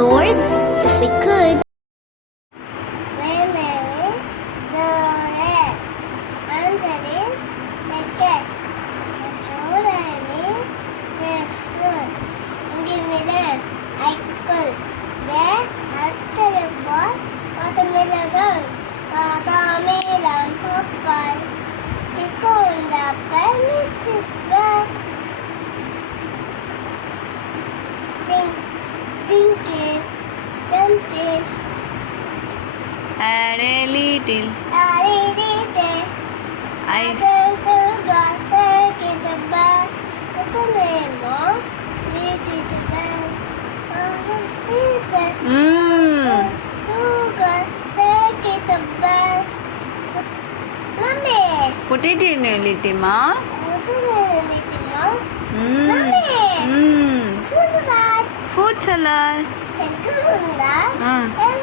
Lord, if we could. Watermelon, papaya, chicken, apple, chicken, thinking, jumping, And a little I ice. turn to God, take it the bag, watermelon, eat it the bag, eat it. Mmm. Sugar, take it the bag. Mommy, Put it in a little, ma. watermelon, eat it, Mom. Mmm. Mommy. Mmm. Who's that? Food salad. Can you do that? Mm. Then